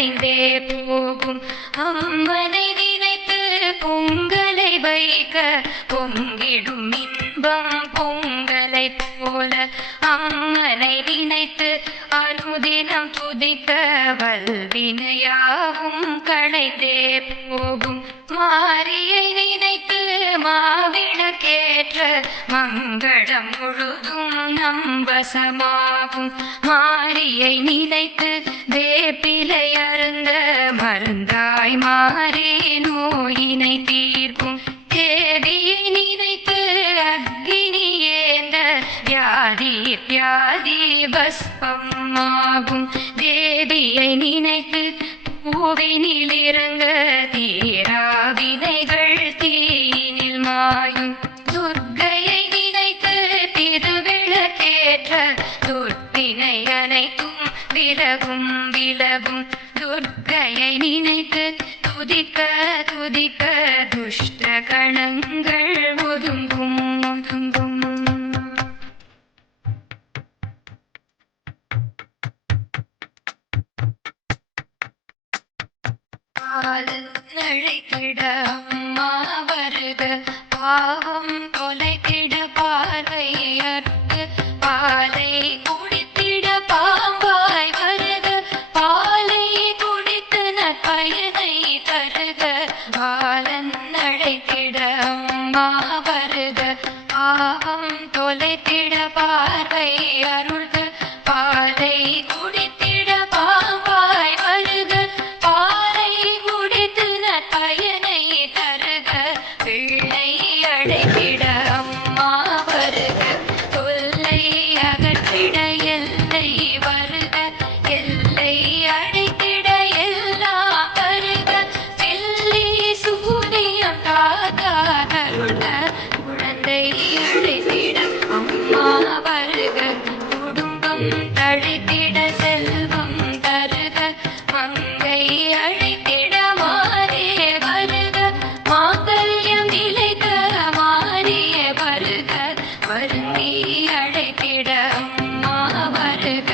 களைந்தே போகும். அம்மனை நினைத்து பொங்கலை வைக்க பொங்கிடும் இன்பம் பொங்கலை போல. அம்மனை நினைத்து அனுதினம் துதிக்க வல்வினையாகும் களைந்தே போகும். மாரியை நினைத்து மாவிளக்கேற்ற மங்களம் முழுதும் நம்பசமாகும். மாரியை நினைத்து வேப்பிலை அருந்த மருந்தாய் மாறி நோயினை தீர்க்கும். தேவியை நினைத்து அக்னி ஏந்த வியாதி வியாதி பஸ்பம் ஆகும். தேவியை நினைத்து பூவினில் இறங்க தீரா வினைகள் தீயினில் மாயும். துர்க்கையை நினைத்து திருவிளக்கேற்ற துர்வினை அனைத்தும் விலகும் விலகும். துர்க்கையை நினைத்து துதிக்க துதிக்க துஷ்ட கணங்கள் ஒதுங்கும் ஒதுங்கும். அழைத்திட அம்மா வருக, பாவம் தொலைத்திட பார்வையர்க்கு பாலை குடித்திட பாம்பாய் வருக. பாலை குடித்து நற்பயனை தருக. பாலன் அழைத்திட அம்மா வருக, பாவம் தொலைத்திட பார்வை அருள்க. பாலை குடித்திட பாம்பாய் வருக. பாலை குடித்து நற்பயனை தருக. பிள்ளை அழைத்திட அம்மா வருக, தொல்லை அகற்றிட எல்லை வருக. எல்லை அழைத்திட எல்லாம் வருக. வெள்ளி சூரியம் காத்தாருள குழந்தை அழைத்திட அம்மா வருக. குடும்பம் தழைத்திட செல்வம் தருக. மங்கை அழைத்திட மாறே வருக. மாங்கல்யம் நிலைக்க மாறியே வருக. வருந்தி அழைத்திட அம்மா வருக.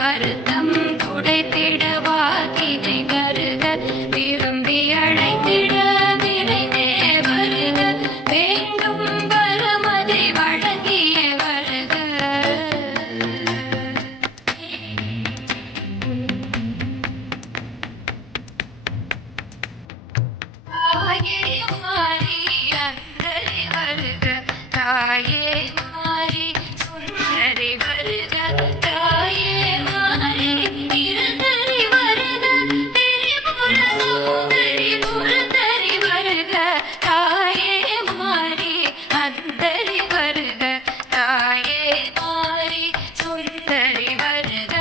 வருத்தம் துடைத்திட வாக்கினை வருக. விரும்பி அழைத்திட விரைந்தே வருக. வேண்டும் வரமதை வழங்கிய வருக. தாயே மாறி அந்தரி வருக. தாயே மாறி சுந்தரி வருக. தாயே மாறி இருந்தரி வருக. திரிபுர சுந்தரி புரந்தரி வருக. தாயே மாறி அந்தரி வருக. தாயே மாறி சுந்தரி வருக.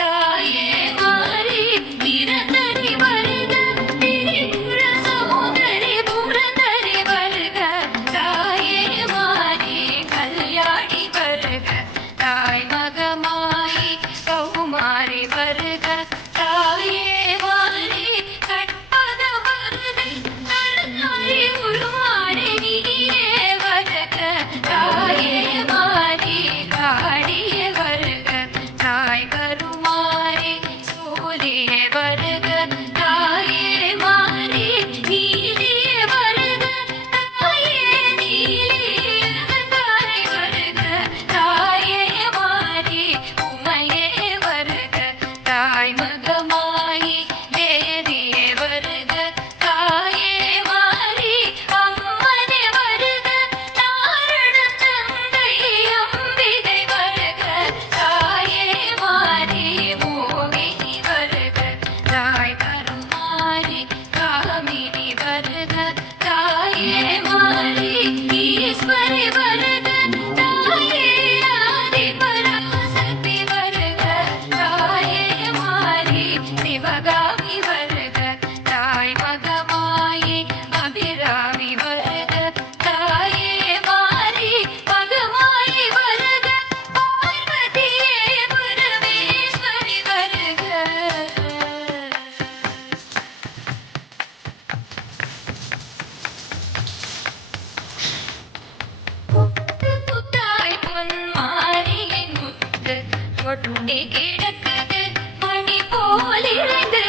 தாயே மாறி நிரந்தரி வருக. திரிபுர சகோதரி புரந்தரி வருக. தாயே மாறி கல்யாணி வருக. தாய் மகமாயி கௌமாரி வருக. தாயே மாறி கற்பக வருகை கருத்தாரி உருமாறி நீயே வருக. தாயே மாறி காடிய வருக. தாய் கருமாறி சூரிய வருக. தாயே மாறி நீலிய வருக. தாயே நீலியதாய் வருக. தாயே மாறி உமையே வருக. தாய் மகமாயி தேவியே வருக. தாயே மாறி அம்மனே வருக. நாரண தந்தை அம்பிகை வருக. தாயே மாறி மோகினி வருக. தாய் கருமாரி காமினி வருக. தாயே மாறி ஈஸ்வரி வருக. தாயே ஆதி பராசக்தி வருக. தாயே மாறி சிவகாமி வருக. தாய் மகமாயி அபிராமி வருக. தாயே மாறி மகமாயி வருக. பார்வதியே பரமேஸ்வரி வருக. முத்து முத்தாய் பொன் மாரியின் முத்து கொட்டி கிடக்குது. மணி போலிருந்து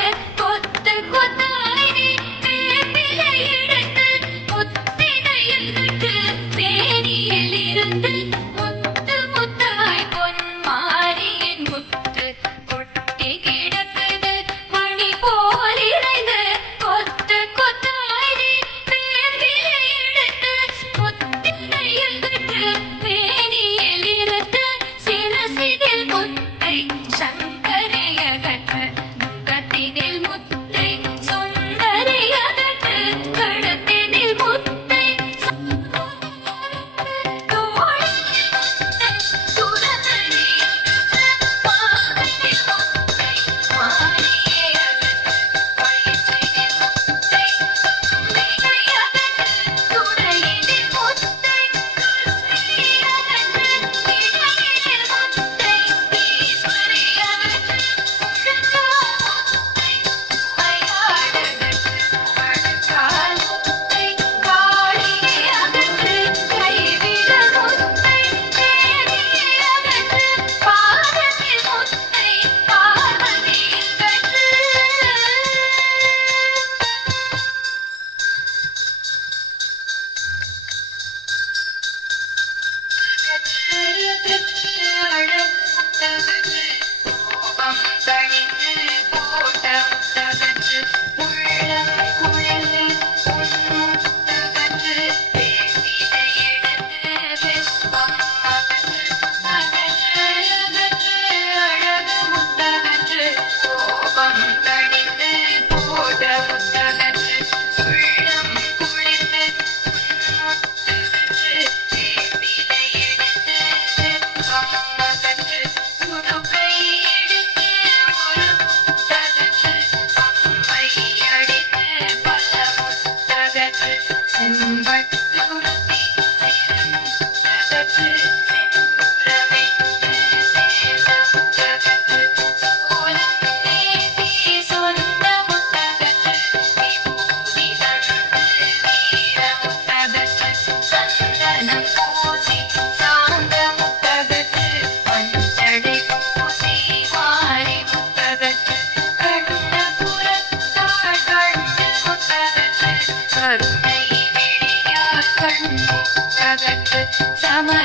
போலிருந்து கொத்து கொத்தாய் வேம்பிலை எடுத்து முத்திரையில் கற்று வேணியில் இருத்து சிரசிதில் முத்தை சங்கரைய கற்று முகத்தினில் முத்தை சுந்தரைய கற்று கழுத்தினில் முத்தை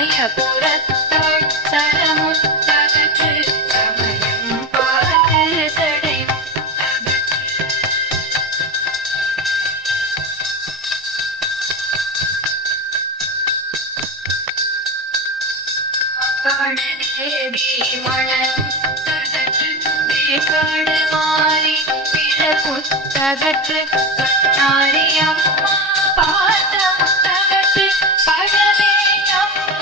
சமயபுரத்தாள் சரமுத்தகற்று சமயம் பார்த்து சடை தேவி மணல் தகற்று தேகாடு மாறி பிற புத்தகற்று நாரியம்மா பார்த்த முத்தகற்று பழவே அம்மா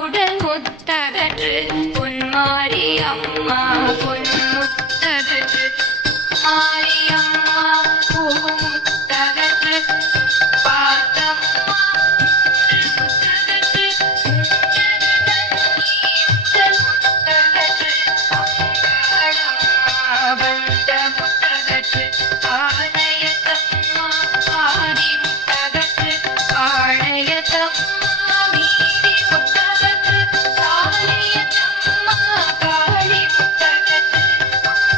உடல் முத்தகற்று பொன்மாரி அம்மா பொன்முத்தகற்று மாரியம்மா பூ முத்தகற்று பார்த்தம்மா முத்தகற்று வந்த முத்தகற்று ஆலயத்தம்மா ஆதி முத்தகற்று ஆலயத்தம்மா மீதி முத்தகற்று சாலியத்தம்மா காளி முத்தகற்று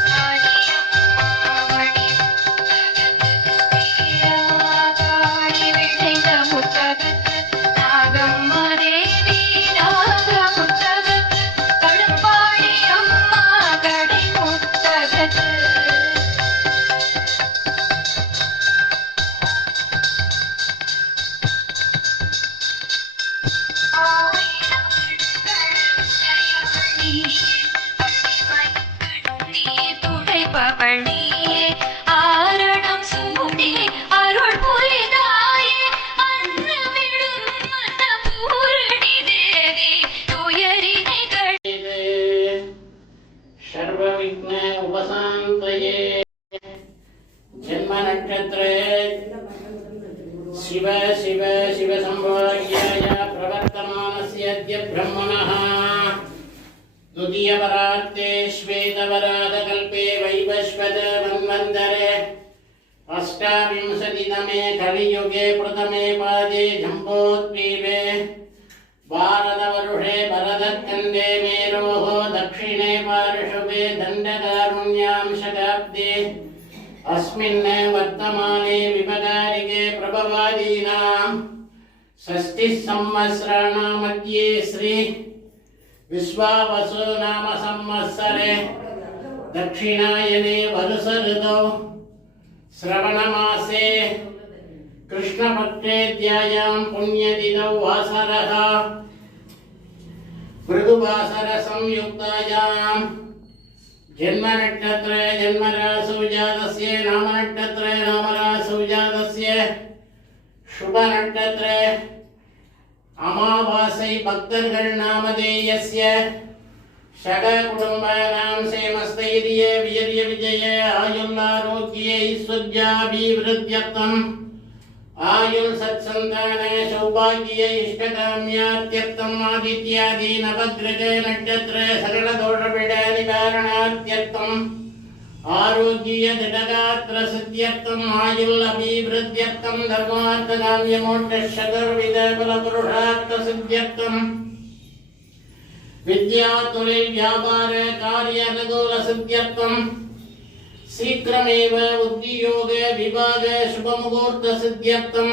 காளியம்மா மணி முத்தகற்று வீரம்மா காளி விளைந்த முத்தகற்று நாகம்மா தேவி நாக முத்தகற்று கடுப்பாளி அம்மா கடை முத்தகற்று பவனியே ஆரணம் சூடி அருள் புரிதாயே அன்னமிடும் அன்னபூரணி தேவி துயரினை सर्वविघ्न उपशान्तये जन्म नक्षत्रे शिव शिव शिव संभाव्याय प्रवर्तमानस्य अद्य ब्रह्मणः द्वितीयवरार्ते श्वेतवराहकल्पे वैवस्वत मन्वन्तरे अष्टाविंशतितमे कलियुगे प्रथमे पादे जम्बोद्वीपे भारतवर्षे भरतखण्डे मेरोः दक्षिणे पार्श्वे दण्डकारुण्यां शताब्दे अस्मिन् वर्तमाने विपकारिके प्रभवादीनां षष्टिः संवत्सराणां मध्ये श्री विश्वावसु नाम संवत्सरे दक्षिणायने वरुस ऋतौ श्रवणमासे कृष्णपक्षेऽद्यायां पुण्यतिथौ वासरः मृदुवासरसंयुक्तायां जन्मनक्षत्रे जन्मरासौ जातस्य नामनक्षत्रे नामरासौ जातस्य शुभनक्षत्रे अमावासै भक्तர்கள் नामधेयस्य षडकुटुम्बानां क्षेमस्थैर्ये वीर्यविजये आयुर्आरोग्ये ऐश्वर्याभिवृद्ध्यर्थम् आयुर् सत्सन्तान सौभाग्य इष्टकाम्यात्यर्थम् आदित्यादि नवग्रह नक्षत्र सकलदोषपीड निवारणात्यर्थम् आरोग्य दृढगात्र सिद्ध्यर्थम् आयुर् अभिवृद्ध्यर्थम् धर्मार्थकाम्यमोक्षचतुर्विध फलपुरुषार्थ सिद्ध्यर्थम् विद्या तुलिल व्यापार कार्य अनुकूल सिद्ध्यर्थम् शीघ्रमेव उद्योग विभाग शुभ मुहूर्त सिद्ध्यर्थम्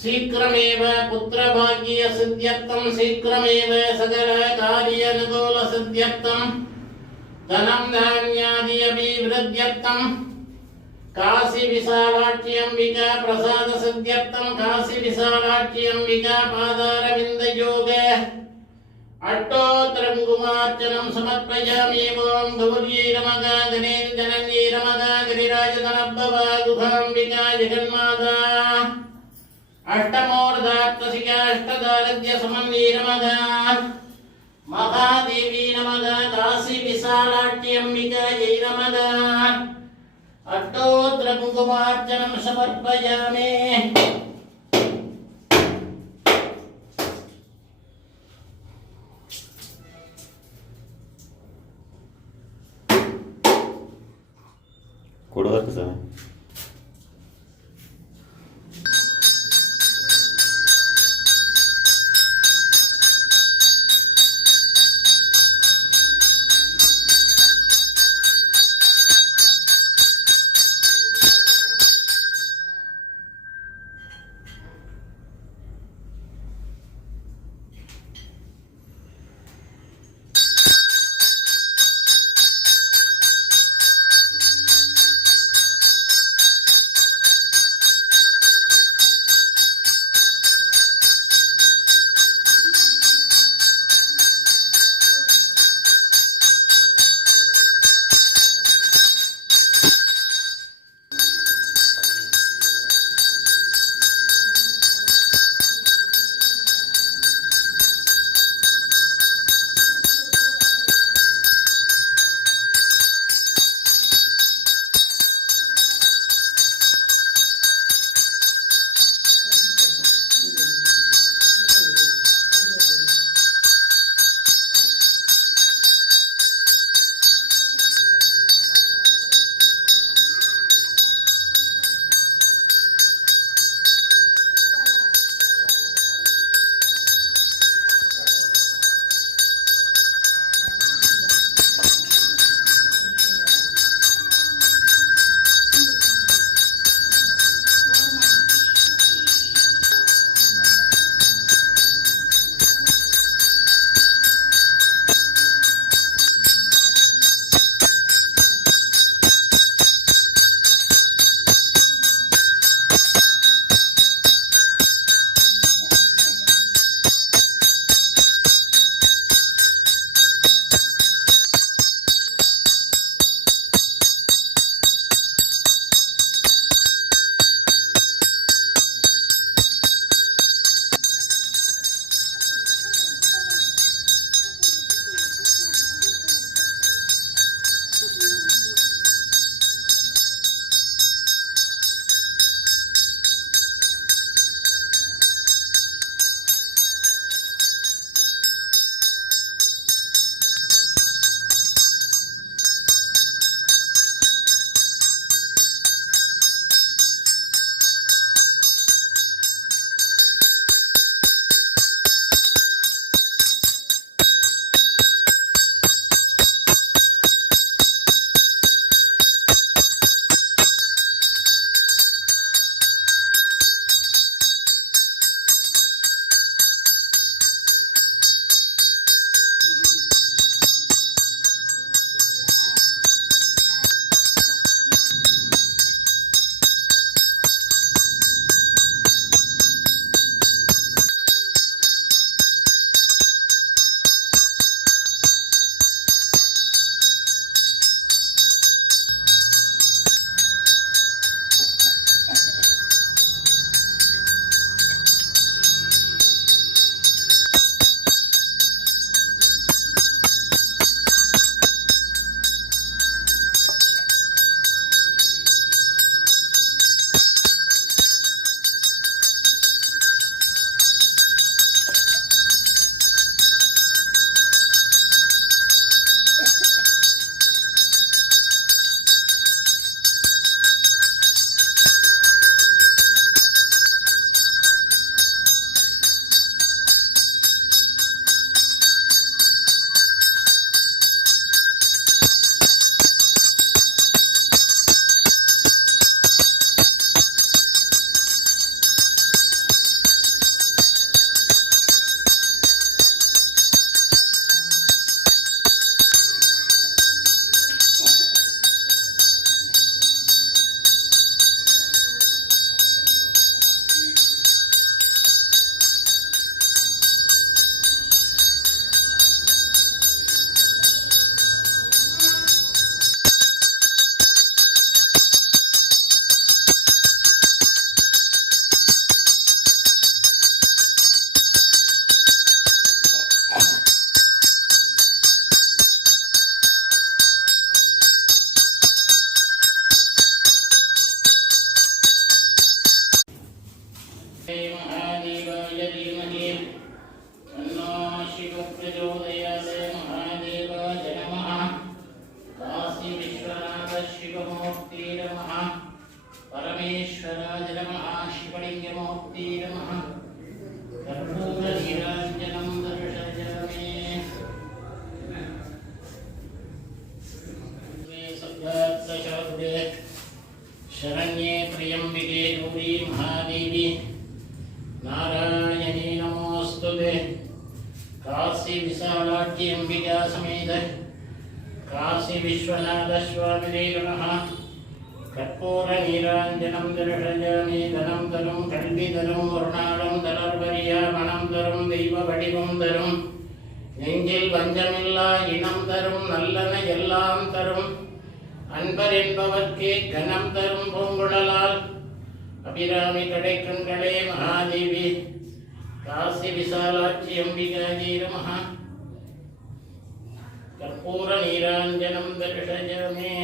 शीघ्रमेव पुत्र भाग्य सिद्ध्यर्थम् शीघ्रमेव सकल कार्य अनुकूल सिद्ध्यर्थम् धनं धान्यादि अभिवृद्ध्यर्थम् काशी विशालाक्षी अंबिका प्रसाद सिद्ध्यर्थम् काशी विशालाक्षी अंबिका पादारविंद योग अट्टोत्तरं कुमार्चनं समर्पयामि ओं गौर्यै नमः गणेशजनन्यै नमः गिरिराजधनभवा गुहाम्बिका जगन्माता अष्टमोर्धात्तसिका अष्टदारिद्र्यसमन्यै नमः महादेवी नमः काशी विशालाक्षी अंबिकायै नमः अट्टोत्तरं कुमार्चनं समर्पयामि கொடுவருக்கு சார் महादेवाय धीमहि तन्नो शिवः प्रचोदयात्। महादेवाय नमः। काशी विश्वनाथ शिवमूर्ति नमः। परमेश्वराय नमः। शिवलिङ्गमूर्ति नमः। कर्पूरनीराञ्जनं दर्शयामि। सद्भक्तशास्त्रे शरण्ये त्र्यम्बिके गौरी महादेवी नारायणी नमोऽस्तुते। काशी विशालाक्षी अंबिका समेत काशी विश्वनाथ स्वामिने नमः। कर्पूरनीराञ्जनं दर्शयामि। धनं तरुं कल्पितरुं वर्णालं தளர்வரியாமணம் தரும் தெய்வ வடிவம் தரும் நெஞ்சில் வஞ்சமில்லா இனம் தரும் நல்லன எல்லாம் தரும் அன்பர் என்பவர்க்கே கனம் தரும் பூங்குழலால் அபிராமி கடைக்கண்களே மகாதேவி காசி விசாலாட்சி அம்பிகாஜி நமः. कर्पूरनीराञ्जनं दर्शयामि।